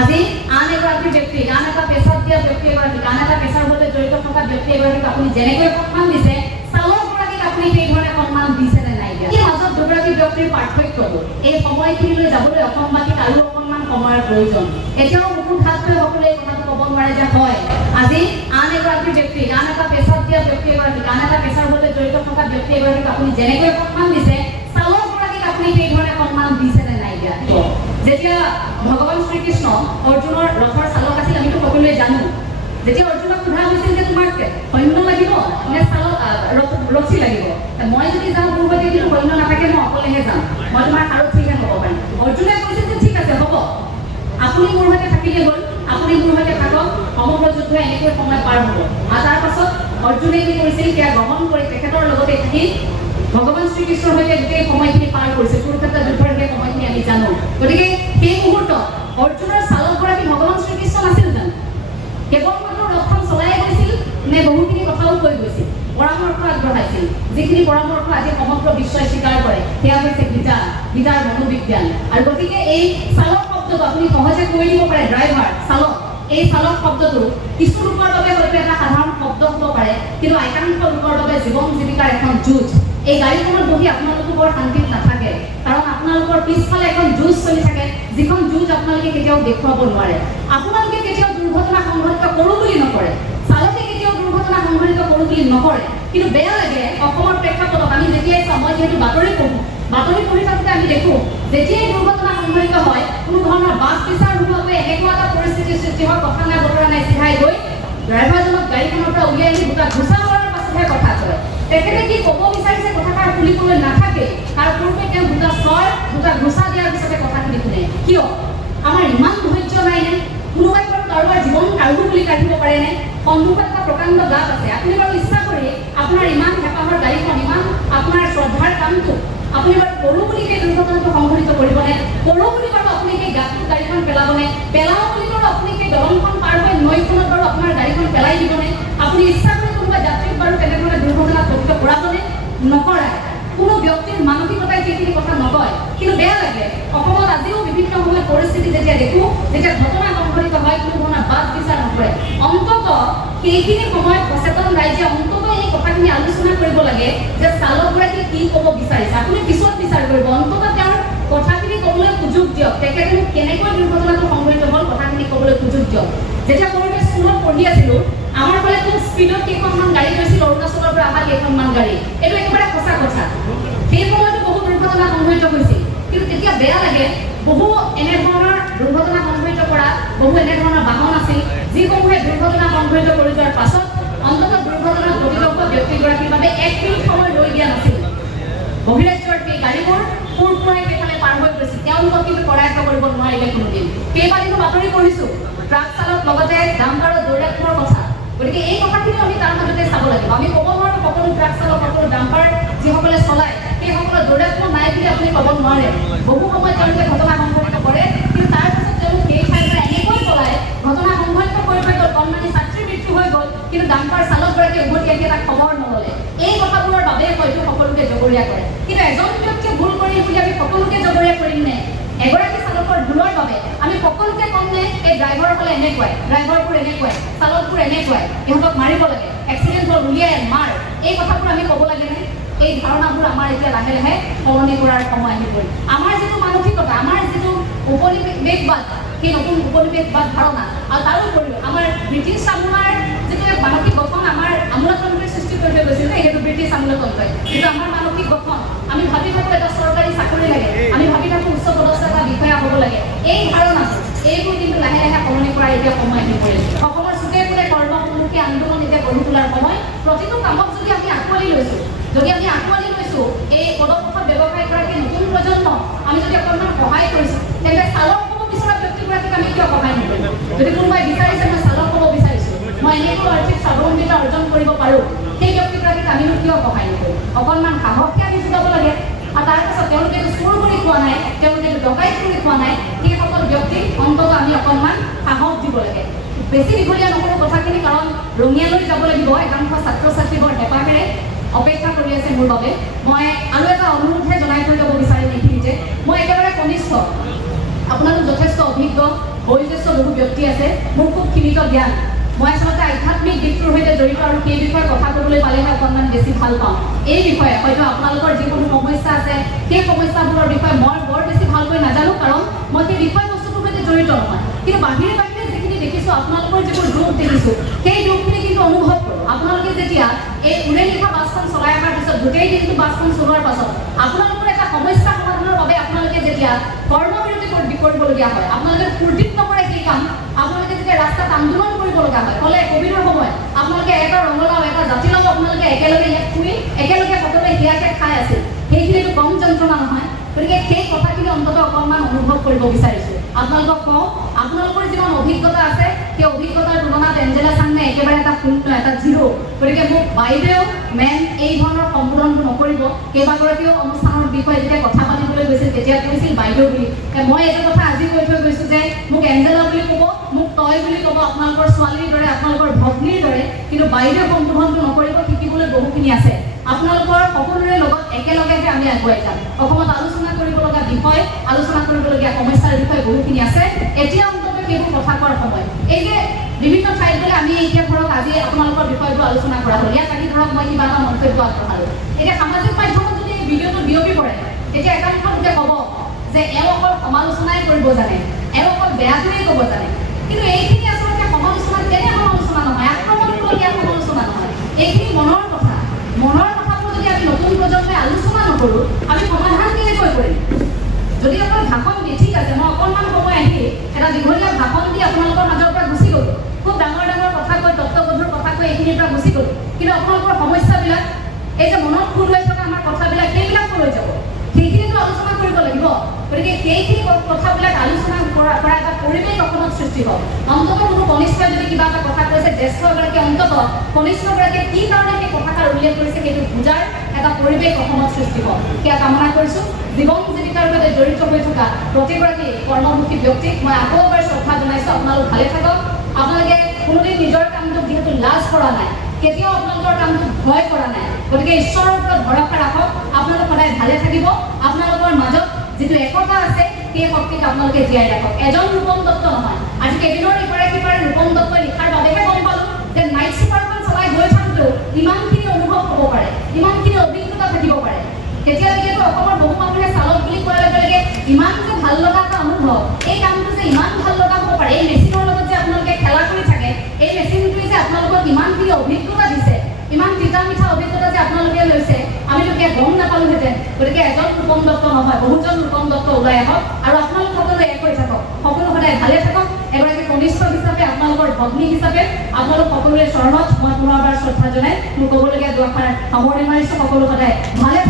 আজি আন এগৰাকী ব্যক্তি আন এটা পেছাত দিয়া ব্যক্তি এগৰাকী আন এটা পেছাৰ সৈতে জড়িত থকা ব্যক্তি এগৰাকীক আপুনি যেনেকৈ সন্মান দিছে চালকগৰাকীক আপুনি সেইধৰণে সন্মান দিছে নে নাই দিয়া? এই মাজত দুগৰাকী ব্যক্তিৰ পাৰ্থক্যটো এই সময়খিনিলৈ যাবলৈ অসমবাসীক আৰু অকণমান সময়ৰ প্ৰয়োজন। এতিয়াও মুকুট হাত থৈ সকলোৱে এই কথাটো ক'ব নোৱাৰে যে হয় আজি আন এগৰাকী ব্যক্তি আন এটা পেছাত দিয়া ব্যক্তি এগৰাকীক আন এটা পেছাৰ সৈতে জড়িত থকা ব্যক্তি এগৰাকীক আপুনি যেনেকৈ সন্মান দিছে চালকগৰাকীক আপুনি সেইধৰণে সন্মান দিছে নে নাই দিয়া? যেতিয়া ভগৱান শ্ৰীকৃষ্ণ অৰ্জুনৰ ৰথৰ চালক আছিল আমিতো সকলোৱে জানো। যেতিয়া অৰ্জুনক সোধা হৈছিল যে তোমাক সৈন্য লাগিব নে চালক ৰথী লাগিব, মই যদি যাওঁ মোৰ সৈতে কিন্তু সৈন্য নাথাকে মই অকলেহে যাম, মই তোমাৰ সাৰথীহে হ'ব পাৰিম। অৰ্জুনে কৈছিল যে ঠিক আছে হ'ব, আপুনি মোৰ সৈতে থাকিলে হ'ল, আপুনি মোৰ সৈতে থাকক, সমগ্ৰ যুদ্ধ এনেকৈ সময় পাৰ হ'ব। আৰু তাৰ পাছত অৰ্জুনে কি কৰিছিল সেয়া গ্ৰহণ কৰি তেখেতৰ লগতে থাকি ভগৱান শ্ৰীকৃষ্ণৰ সৈতে গোটেই সময়খিনি পাৰ কৰিছে। কুৰুক্ষেত্ৰ যুদ্ধৰ সেই সময়খিনি আমি জানো। গতিকে সেই মুহূৰ্তত অৰ্জুনৰ চালকগৰাকী ভগৱান শ্ৰীকৃষ্ণ নাছিল জানো? কেৱল মাত্ৰ ৰথখন চলাই গৈছিল নে বহুখিনি কথাও কৈ গৈছিল, পৰামৰ্শ আগবঢ়াইছিল? যিখিনি পৰামৰ্শ আজি সমগ্ৰ বিশ্বই স্বীকাৰ কৰে সেয়া হৈছে গীতাৰ মনোবিজ্ঞান। আৰু গতিকে এই চালক শব্দটো আপুনি সহজে কৈ দিব পাৰে ড্ৰাইভাৰ চালক। এই চালক শব্দটো কিছু লোকৰ বাবে হয়তো এটা সাধাৰণ শব্দ হ'ব পাৰে, কিন্তু একাংশ লোকৰ বাবে জীৱন জীৱিকাৰ এখন যুঁজ। এই গাড়ীখনত বহি আপোনালোকো বৰ শান্তিত নাথাকে, কাৰণ আপোনালোকৰ পিছফালে এখন যুঁজ চলি থাকে, যিখন যুঁজ আপোনালোকে কেতিয়াও দেখুৱাব নোৱাৰে। আপোনালোকে কেতিয়াও দুৰ্ঘটনা সংঘটিত কৰোঁ বুলি নকৰে, চালকে কেতিয়াও দুৰ্ঘটনা সংঘটিত কৰোঁ বুলি নকৰে। কিন্তু বেয়া লাগে অসমৰ প্ৰেক্ষাপটত আমি যেতিয়াই চাওঁ, মই যিহেতু বাতৰি পঢ়ি থাকোঁতে আমি দেখোঁ যেতিয়াই দুৰ্ঘটনা সংঘটিত হয় কোনো ধৰণৰ বাছ বিচাৰ নোহোৱাকৈ এনেকুৱা এটা পৰিস্থিতিৰ সৃষ্টি হয়, কথা নাই বতৰা নাই, চিধাই গৈ ড্ৰাইভাৰজনক গাড়ীখনৰ পৰা উলিয়াই আনি দুটা ঘোচা মৰাৰ পাছতহে কথা কয়। তেখেতে কি ক'ব বিচাৰিছে কথাষাৰ শুনিবলৈ নাথাকে, তাৰ পূৰ্বে তেওঁ দুটা ঘোচা দিয়াৰ পিছতে কথাখিনি শুনে। কিয়? আমাৰ ইমান ধৈৰ্য নাইনে? কোনোবাই বাৰু কাৰোবাৰ জীৱন কাঢ়ো বুলি কাঢ়িব পাৰেনে? সন্মুখত এটা প্ৰকাণ্ড গাত আছে, আপুনি বাৰু ইচ্ছা কৰি আপোনাৰ ইমান হেঁপাহৰ গাড়ীখন, ইমান আপোনাৰ শ্ৰদ্ধাৰ কামটো আপুনি বাৰু কৰোঁ বুলি সেই দুৰ্ঘটনাটো সংঘটিত কৰিবনে? কৰোঁ বুলি বাৰু আপুনি সেই গাঁতটোত গাড়ীখন পেলাবনে? পেলাওঁ বুলি বাৰু আপুনি সেই দলংখন পাৰ হৈ নৈখনত বাৰু আপোনাৰ গাড়ীখন পেলাই দিবনে? আপুনি ইচ্ছা কৰি কোনোবা যাত্ৰীক বাৰু তেনেধৰণে দুৰ্ঘটনাত পতিত কৰাবনে? নকৰায়। কোনো ব্যক্তিৰ মানসিকতাই সেইখিনি কথা নকয়। কিন্তু বেয়া লাগে অসমত আজিও বিভিন্ন সময়ত পৰিস্থিতি যেতিয়া দেখোঁ, যেতিয়া ঘটনা সংঘটিত হয় কোনো ধৰণৰ বাছ বিচাৰ নকৰে। অন্ততঃ সেইখিনি সময়ত সচেতন ৰাইজে অন্ততঃ এই কথাখিনি আলোচনা কৰিব লাগে যে চালকগৰাকীয়ে কি ক'ব বিচাৰিছে। আপুনি পিছত বিচাৰ কৰিব, অন্ততঃ তেওঁৰ কথাখিনি ক'বলৈ সুযোগ দিয়ক। তেখেতে কেনেকৈ দুৰ্ঘটনাটো সংঘটিত হ'ল কথাখিনি ক'বলৈ সুযোগ দিয়ক। যেতিয়া সৰুতে স্কুলত পঢ়ি আছিলোঁ, আমাৰ ফালে খুব স্পীডত কেইখনমান গাড়ী গৈছিল, অৰুণাচলৰ পৰা অহা কেইখনমান গাড়ী। এইটো একেবাৰে সঁচা কথা। সেই সময়তো বহু দুৰ্ঘটনা সংঘটিত হৈছিল, কিন্তু তেতিয়া বেয়া লাগে বহু এনেধৰণৰ দুৰ্ঘটনা সংঘটিত কৰা বহু এনেধৰণৰ বাহন আছিল, যিসমূহে দুৰ্ঘটনা সংঘটিত কৰি যোৱাৰ পাছত অন্ততঃ দুৰ্ঘটনাত পতিত হোৱা ব্যক্তিগৰাকীৰ বাবে 1 মিনিট সময় ৰৈ দিয়া নাছিল। বহিৰাজ্যৰ সেই গাড়ীবোৰ পুৰপুৰাই সেইফালে পাৰ হৈ গৈছিল, তেওঁলোকক কিন্তু কৰায়ত্ব কৰিব নোৱাৰিলে কোনোদিন। কেইবাদিনো বাতৰি পঢ়িছোঁ ট্ৰাক চালক লগতে ডাম্পাৰৰ দৌৰাত্মৰ কথা। গতিকে এই কথাখিনিও আমি তাৰ মাজতে চাব লাগিব। আমি ক'ব নোৱাৰোঁ সকলো ট্ৰাক চালক, সকলো ডাম্পাৰ যিসকলে চলায় সেইসকলৰ দৌৰাত্ম নাই বুলি আপুনি ক'ব নোৱাৰে। বহু সময়ত তেওঁলোকে ঘটনা সংঘটিত কৰে, কিন্তু তাৰ পাছত তেওঁলোক সেই ঠাইৰ পৰা এনেকৈ চলায়, ঘটনা সংঘটিত কৰি গ'ল, কণমানি ছাত্ৰীৰ মৃত্যু হৈ গ'ল, কিন্তু ডাম্পাৰ চালকগৰাকীয়ে উভতি আহি এটা খবৰ নল'লে। এই কথাবোৰৰ বাবে হয়তো সকলোকে জগৰীয়া কৰে। কিন্তু এজন ব্যক্তিয়ে ভুল কৰিল বুলি আমি সকলোকে জগৰীয়া কৰিম নে? এগৰাকী চালকৰ ভুলৰ বাবে আমি সকলোকে ক'ম নে এই ড্ৰাইভাৰসকলে এনেকুৱাই, ড্ৰাইভাৰবোৰ এনেকুৱাই, চালকবোৰ এনেকুৱাই, ইহঁতক মাৰিব লাগে, এক্সিডেণ্ট হ'ল উলিয়াই মাৰ, এই কথাবোৰ আমি ক'ব লাগেনে? এই ধাৰণাবোৰ আমাৰ এতিয়া লাহে লাহে সলনি কৰাৰ সময় আহি পৰিল। আমাৰ যিটো মানসিকতা, আমাৰ যিটো উপনিৱেশবাদ, সেই নতুন উপনিৱেশবাদ ধাৰণা, আৰু তাৰোপৰিও আমাৰ ব্ৰিটিছ আমোলাৰ যিটো মানসিক গঠন আমাৰ আমোলাতন্ত্ৰই সৃষ্টি কৰি থৈ গৈছিল, সেইটো ব্ৰিটিছ আমোলাতন্ত্ৰই। কিন্তু আমাৰ মানসিক গঠন, আমি ভাবি থাকোঁ এটা চৰকাৰী চাকৰি লাগে, আমি ভাবি থাকোঁ উচ্চ পদস্থ এটা বিষয়া হ'ব লাগে। এই ধাৰণাটো এইবোৰ কিন্তু লাহে লাহে সলনি কৰাৰ এতিয়া সময় আহি পৰিল। অসমৰ চুকে কোণে কৰ্মমুখী আন্দোলন এতিয়া গঢ়ি তোলাৰ সময়। প্ৰতিটো কামত যদি আমি আঁকোৱালি লৈছোঁ, এই পদপথত ব্যৱসায় কৰা নতুন প্ৰজন্ম আমি যদি অকণমান সহায় কৰিছোঁ, তেন্তে চালক হ'ব বিচৰা ব্যক্তিগৰাকীক আমি কিয় সহায় নকৰিম? যদি কোনোবাই বিচাৰিছে মই চালক হ'ব বিচাৰিছোঁ, মই এনেকৈ আৰ্থিক স্বাৱলম্বিতা অৰ্জন কৰিব পাৰোঁ, সেই ব্যক্তিগৰাকীক আমিনো কিয় সহায় নকৰিম? অকণমান সাহসকে আমি যোগাব লাগে। আৰু তাৰপাছত তেওঁলোকেতো চোৰ কৰি খোৱা নাই, তেওঁলোকেতো ডকাইত কৰি খোৱা নাই, সেইসকল ব্যক্তিক অন্ততঃ আমি অকণমান সাহস দিব লাগে। বেছি দীঘলীয়া নকৰোঁ কথাখিনি, কাৰণ ৰঙিয়ালৈ যাব লাগিব। একাংশ ছাত্ৰ ছাত্ৰী বৰ হেঁপাহেৰে অপেক্ষা কৰি আছে মোৰ বাবে। মই আৰু এটা অনুৰোধহে জনাই থৈ যাব বিচাৰিম এইখিনি যে মই একেবাৰে কনিষ্ঠ, আপোনালোক যথেষ্ট অভিজ্ঞ, বয়োজ্যেষ্ঠ বহু ব্যক্তি আছে মোৰ খুব সীমিত জ্ঞান মই আচলতে আধ্যাত্মিক দিশটোৰ সৈতে জড়িত আৰু সেই বিষয়ে কথা ক'বলৈ পালেহে অকণমান বেছি ভাল পাওঁ এই বিষয়ে হয়তো আপোনালোকৰ যিকোনো সমস্যা আছে সেই সমস্যাবোৰৰ বিষয়ে মই বৰ বেছি ভালকৈ নাজানো কাৰণ মই সেই বিষয়বস্তুটোৰ সৈতে জড়িত নহয় কিন্তু বাহিৰে বাহিৰে যিখিনি দেখিছোঁ আপোনালোকৰ যিবোৰ দুখ দেখিছোঁ সেই দুখখিনি কিন্তু অনুভৱ কৰোঁ আপোনালোকে যেতিয়া এই উৰে লিখা বাছখন চলাই অহাৰ পিছত গোটেই দিনটো বাছখন চলোৱাৰ পাছত আপোনালোকৰ এটা সমস্যা সমাধানৰ বাবে আপোনালোকে যেতিয়া কৰ্মবিৰতি কৰিবলগীয়া হয় আপোনালোকে ফূৰ্তিত নকৰে সেই কাম আপোনালোকে যেতিয়া ৰাস্তাত আন্দোলন কৰিব লগা হয় ক'লে কোভিডৰ সময়ত আপোনালোকে এটা ৰঙালাও এটা জাতিলাও আপোনালোকে একেলগে ইয়াত শুই একেলগে সকলোৱে হিয়াকে খাই আছিল সেইখিনিতো কম যন্ত্ৰণা নহয় গতিকে সেই কথাখিনি অন্ততঃ অকণমান অনুভৱ কৰিব বিচাৰিছোঁ আপোনালোকক কওঁ আপোনালোকৰ যিমান অভিজ্ঞতা আছে সেই অভিজ্ঞতাৰ তুলনাত এঞ্জেলা চাংমে একেবাৰে এটা শূন্য এটা জিৰ' গতিকে মোক বাইদেউ মেম এই ধৰণৰ সম্বোধনটো নকৰিব কেইবাগৰাকীও অনুষ্ঠানৰ বিষয়ে যেতিয়া কথা পাতিবলৈ গৈছিল তেতিয়া কৈছিল বাইদেউ বুলি মই এটা কথা আজি কৈ থৈ গৈছোঁ যে মোক এঞ্জেলা বুলি ক'ব মোক তই বুলি ক'ব আপোনালোকৰ ছোৱালীৰ দৰে আপোনালোকৰ ভগ্নীৰ দৰে কিন্তু বাইদেউ সম্বোধনটো নকৰিব শিকিবলৈ বহুখিনি আছে আপোনালোকৰ সকলোৰে লগত একেলগেহে আমি আগুৱাই যাম অসমত আলোচনা কৰিব লগা বিষয় আলোচনা কৰিবলগীয়া সমস্যাৰ বিষয়ে বহুখিনি আছে এতিয়া অন্ততঃ সেইবোৰ কথা কোৱাৰ সময় এই যে বিভিন্ন ঠাইত গ'লে আমি এতিয়া ধৰক আজি আপোনালোকৰ বিষয়বোৰ আলোচনা কৰা হ'ল ইয়াত আহি ধৰক মই কিবা এটা মন্তব্য আগবঢ়ালোঁ এতিয়া সামাজিক মাধ্যমত যদি এই ভিডিঅ'টো বিয়পি পৰে তেতিয়া একাংশ লোকে ক'ব যে এওঁ অকল সমালোচনাই কৰিব জানে এওঁ অকল বেয়াটোৱেই ক'ব জানে কিন্তু এইখিনি আচলতে সমালোচনা তেনে সমালোচনা নহয় আক্ৰমণমূলকীয়া সমালোচনা নহয় এইখিনি মনৰ কথাবোৰ যদি আমি নতুন প্ৰজন্মই আলোচনা নকৰোঁ আমি সমাধান কেনেকৈ কৰিম যদি অকল ভাষণ দি ঠিক আছে মই অকণমান সময় আহি এটা দীঘলীয়া ভাষণ দি আপোনালোকৰ মাজৰ পৰা গুচি গ'লোঁ খুব ডাঙৰ ডাঙৰ কথা কৈ তত্ত্বগধুৰ কথা কৈ এইখিনিৰ পৰা গুচি গ'লোঁ কিন্তু আপোনালোকৰ সমস্যাবিলাক এই যে মনত খুৰ হৈ থকা আমাৰ কথাবিলাক সেইবিলাক লৈ যাব সেইখিনিতো আলোচনা কৰিব লাগিব গতিকে সেইখিনি কথাবিলাক আলোচনা কৰা এটা পৰিৱেশ অসমত সৃষ্টি হওক অন্ততঃ কোনো কনিষ্ঠই যদি কিবা এটা কথা কৈছে জ্যেষ্ঠ এগৰাকীয়ে অন্ততঃ কনিষ্ঠগৰাকীয়ে কি কাৰণে সেই কথাষাৰ উল্লেখ কৰিছে সেইটো বুজাৰ এটা পৰিৱেশ অসমত সৃষ্টি হওক সেয়া কামনা কৰিছোঁ জীৱন জীৱিকাৰ সৈতে জড়িত হৈ থকা প্ৰতিগৰাকী কৰ্মমুখী ব্যক্তিক মই আকৌ এবাৰ শ্ৰদ্ধা জনাইছোঁ আপোনালোক ভালে থাকক আপোনালোকে কোনোদিন নিজৰ কামটোক যিহেতু লাজ কৰা নাই কেতিয়াও আপোনালোকৰ কামটোক ভয় কৰা নাই গতিকে ঈশ্বৰৰ ওপৰত ভৰসা ৰাখক আপোনালোক সদায় ভালে থাকিব আপোনালোকৰ মাজত যিটো একতা আছে সেই শক্তিক আপোনালোকে জীয়াই ৰাখক এজন ৰূপম দত্ত নহয় আজি কেইদিনৰ ইপাৰে সিপাৰে ৰূপম দত্তই লিখাৰ বাবেহে গম পালোঁ যে নাইট ছুপাৰখন চলাই গৈ থাকোঁতেও ইমানখিনি অনুভৱ হ'ব পাৰে ইমানখিনি অভিজ্ঞতা থাকিব পাৰে তেতিয়ালৈকেতো অসমৰ বহু মানুহে চালক বুলি কোৱাৰ লগে লগে ইমান যে ভাল লগা এটা অনুভৱ এই কামটো যে ইমান ভাল লগা হ'ব পাৰে এই মেচিনৰ লগত যে আপোনালোকে খেলা কৰি থাকে এই মেচিনটোৱে যে আপোনালোকক ইমানখিনি অভিজ্ঞতা দিছে ইমান তিতা মিঠা অভিজ্ঞতা যে আপোনালোকে লৈছে আমিতো সেয়া গম নাপালোহেঁতেন গতিকে এজন ৰূপম দত্ত নহয় বহুজন ৰূপম দত্ত ওলাই আহক আৰু আপোনালোক সকলোৱে এক হৈ থাকক সকলো সদায় ভালে থাকক এগৰাকী কনিষ্ঠ হিচাপে আপোনালোকৰ ভগ্নী হিচাপে আপোনালোক সকলোৰে চৰণত মই পুনৰবাৰ শ্ৰদ্ধা জনাই মোৰ ক'বলগীয়া দুআষাৰ সামৰণি মাৰিছোঁ সকলো সদায় ভালে